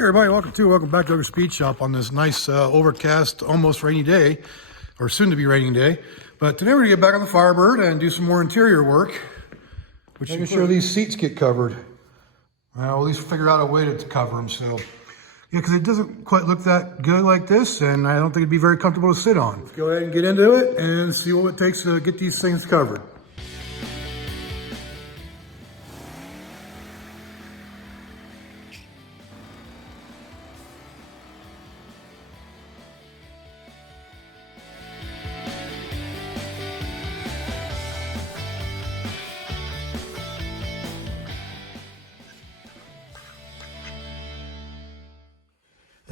Hey everybody, welcome back to our Speed Shop on this nice overcast, almost rainy day, or soon to be raining day. But today we're gonna get back on the Firebird and do some more interior work, which making sure these seats get covered. I'll at least figure out a way to cover them. So, yeah, because it doesn't quite look that good like this, and I don't think it'd be very comfortable to sit on. Let's go ahead and get into it and see what it takes to get these things covered.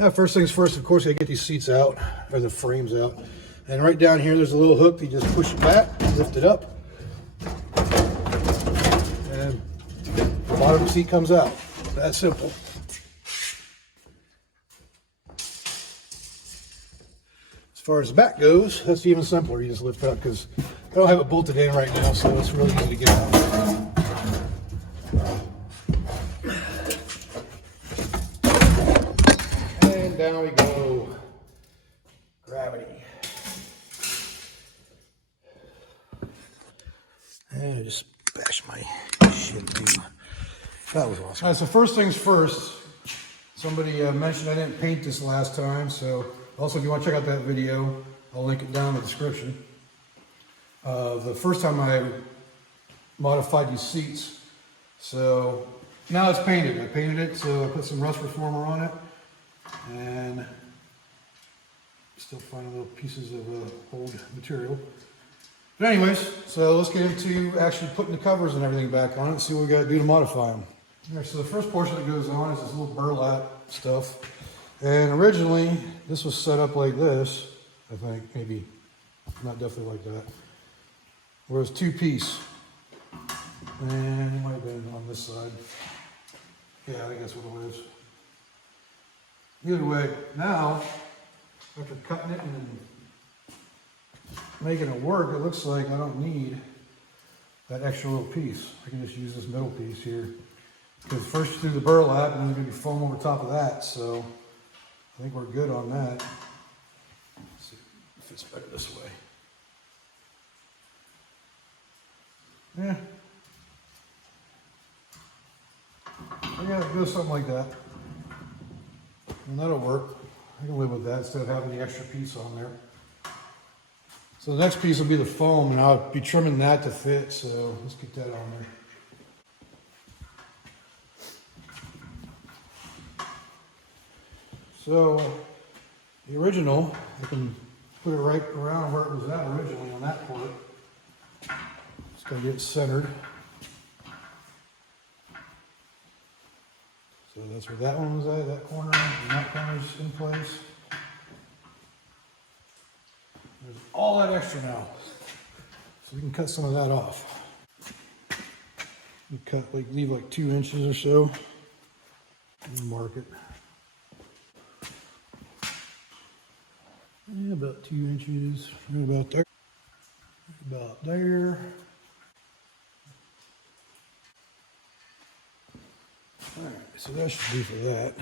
Yeah, first things first, of course, I get these seats out, or the frames out. And right down here, there's a little hook. You just push it back, lift it up, and the bottom seat comes out. That simple. As far as the back goes, that's even simpler. You just lift it up because I don't have it bolted in right now, so it's really easy to get out. Down we go. Gravity. And I just bashed my shit through. That was awesome. All right, so first things first, somebody mentioned I didn't paint this last time, so also if you want to check out that video, I'll link it down in the description. The first time I modified these seats, so now it's painted. I painted it, so I put some rust reformer on it. And still finding little pieces of old material. But anyways, so let's get into actually putting the covers and everything back on it and see what we got to do to modify them. All right, so the first portion that goes on is this little burlap stuff. And originally, this was set up like this, I think, maybe, not definitely like that. Where it's two-piece. And it might have been on this side. Yeah, I think that's what it is. Either way, now, after cutting it and making it work, it looks like I don't need that extra little piece. I can just use this middle piece here. Because first you do the burlap and then there's going to be foam over top of that, so I think we're good on that. Let's see if it's better this way. Yeah. I gotta do something like that. And that'll work. I can live with that instead of having the extra piece on there. So the next piece will be the foam, and I'll be trimming that to fit, so let's get that on there. So the original, I can put it right around where it was at originally on that part. Just gotta get it centered. So that's where that one was at, that corner, and that corner's in place. There's all that extra now. So we can cut some of that off. We cut, leave like 2 inches or so. And mark it. Yeah, about 2 inches, right about there. About there. Alright, so that should be for that.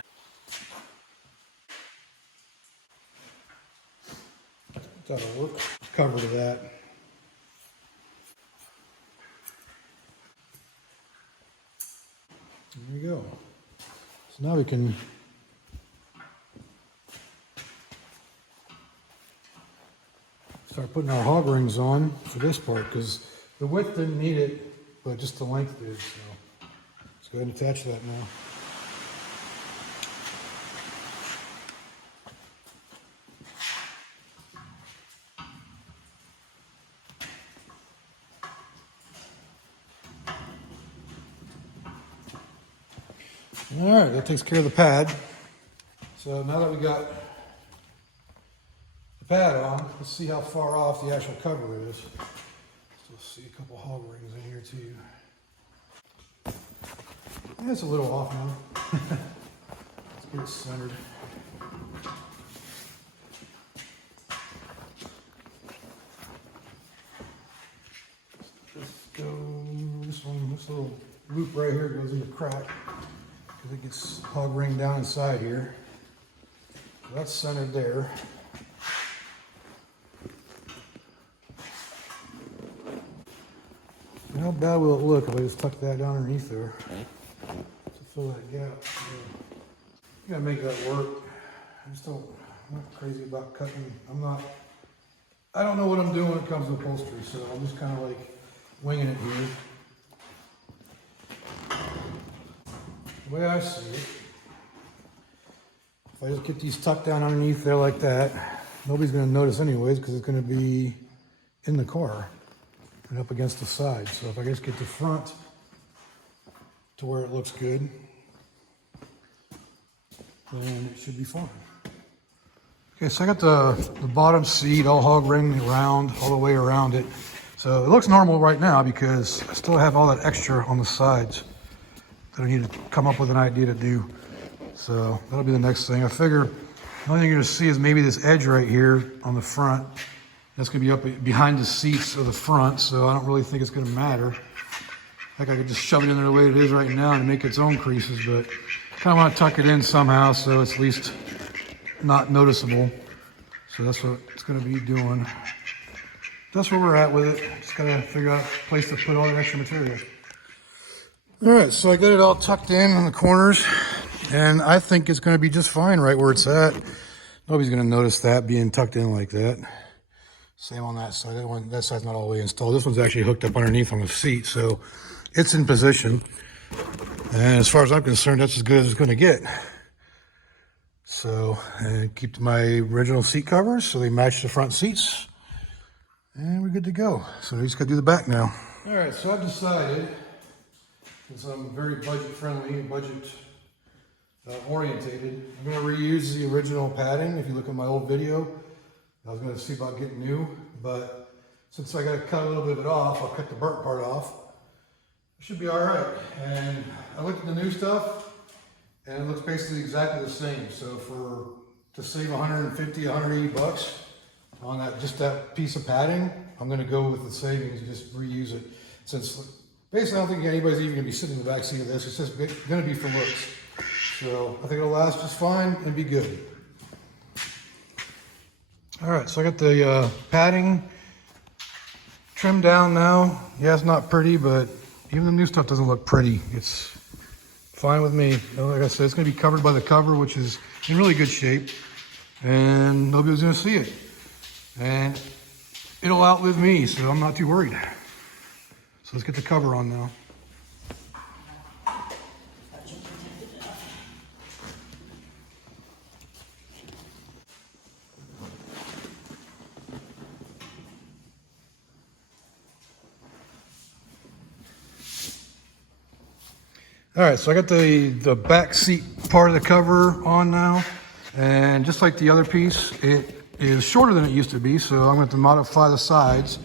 That'll work. Cover to that. There we go. So now we can start putting our hog rings on for this part, because the width didn't need it, but just the length did. So let's go ahead and attach that now. All right, that takes care of the pad. So now that we got the pad on, let's see how far off the actual cover is. So let's see a couple hog rings in here too. Yeah, it's a little off now. Let's get it centered. Let's go this one, this little loop right here goes in the crack. because it gets hog ringed down inside here. So that's centered there. And how bad will it look if I just tuck that down underneath there to fill that gap? You gotta make that work. I'm not crazy about cutting. I don't know what I'm doing when it comes to upholstery, so I'm just kind of like winging it here. The way I see it, if I just get these tucked down underneath there like that, nobody's going to notice anyways because it's going to be in the car and up against the side. So if I just get the front to where it looks good, then it should be fine. Okay, so I got the bottom seat all hog ringed around, all the way around it. So it looks normal right now because I still have all that extra on the sides that I need to come up with an idea to do. So that'll be the next thing. I figure the only thing you're gonna see is maybe this edge right here on the front. That's gonna be up behind the seats of the front, so I don't really think it's gonna matter. Like I could just shove it in there the way it is right now and make its own creases, but I kinda wanna tuck it in somehow so it's at least not noticeable. So that's what it's gonna be doing. That's where we're at with it. Just gotta figure out a place to put all the extra material. All right, so I got it all tucked in the corners, and I think it's gonna be just fine right where it's at. Nobody's gonna notice that being tucked in like that. Same on that side. That side's not all the way installed. This one's actually hooked up underneath on the seat, so it's in position. And as far as I'm concerned, that's as good as it's gonna get. So, and keep my original seat covers so they match the front seats. And we're good to go. So we just gotta do the back now. All right, so I've decided, since I'm very budget friendly and budget orientated, I'm gonna reuse the original padding. If you look at my old video, I was gonna see about getting new, but since I gotta cut a little bit of it off, I'll cut the burnt part off. It should be all right. And I looked at the new stuff, and it looks basically exactly the same. So to save 150, 180 bucks on just that piece of padding, I'm gonna go with the savings and just reuse it. Since basically I don't think anybody's even gonna be sitting in the back seat of this. It's just gonna be for looks. So I think it'll last just fine and be good. All right, so I got the padding trimmed down now. Yeah, it's not pretty, but even the new stuff doesn't look pretty. It's fine with me. Like I said, it's gonna be covered by the cover, which is in really good shape, and nobody's gonna see it. And it'll outlive me, so I'm not too worried. So let's get the cover on now. All right, so I got the back seat part of the cover on now, and just like the other piece, it is shorter than it used to be, so I'm going to modify the sides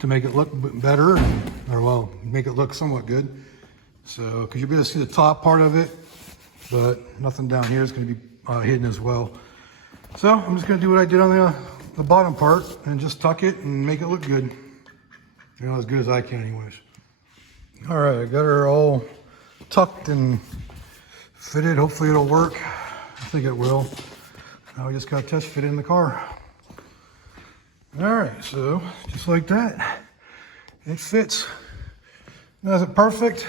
to make it look better, or well, make it look somewhat good. So, because you'll be able to see the top part of it, but nothing down here is going to be hidden as well. So I'm just going to do what I did on the bottom part and just tuck it and make it look good. You know, as good as I can anyways. All right, I got her all tucked and fitted. Hopefully it'll work. I think it will. Now we just got to test fit it in the car. All right, so just like that, it fits. Now, is it perfect?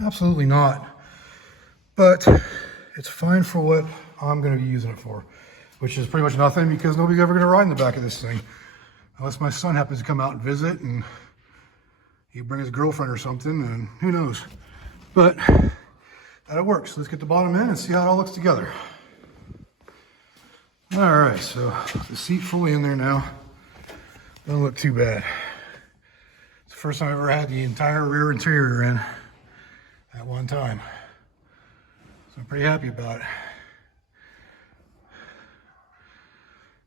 Absolutely not. But it's fine for what I'm going to be using it for, which is pretty much nothing because nobody's ever going to ride in the back of this thing. Unless my son happens to come out and visit and he bring his girlfriend or something, and who knows. But that works. Let's get the bottom in and see how it all looks together. All right, so the seat fully in there now. Doesn't look too bad. It's the first time I've ever had the entire rear interior in at one time. So I'm pretty happy about it.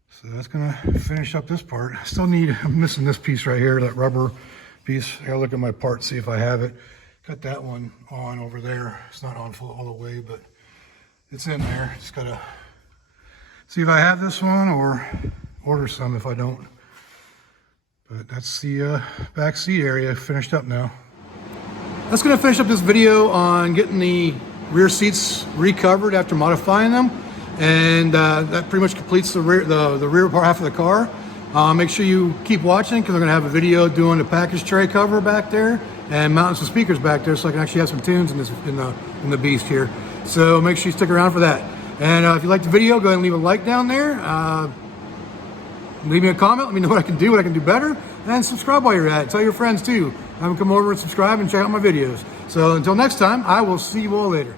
So that's gonna finish up this part. I'm missing this piece right here, that rubber piece. I gotta look at my part, see if I have it. Got that one on over there. It's not on full all the way, but it's in there. Just gotta see if I have this one or order some if I don't. But that's the back seat area finished up now. That's gonna finish up this video on getting the rear seats recovered after modifying them, and that pretty much completes the rear part half of the car. Make sure you keep watching, because I'm gonna have a video doing the package tray cover back there and mounting some speakers back there, so I can actually have some tunes in the beast here. So make sure you stick around for that. And if you like the video, go ahead and leave a like down there. Leave me a comment, let me know what I can do better, and subscribe while you're at it. Tell your friends too. Have them come over and subscribe and check out my videos. So until next time, I will see you all later.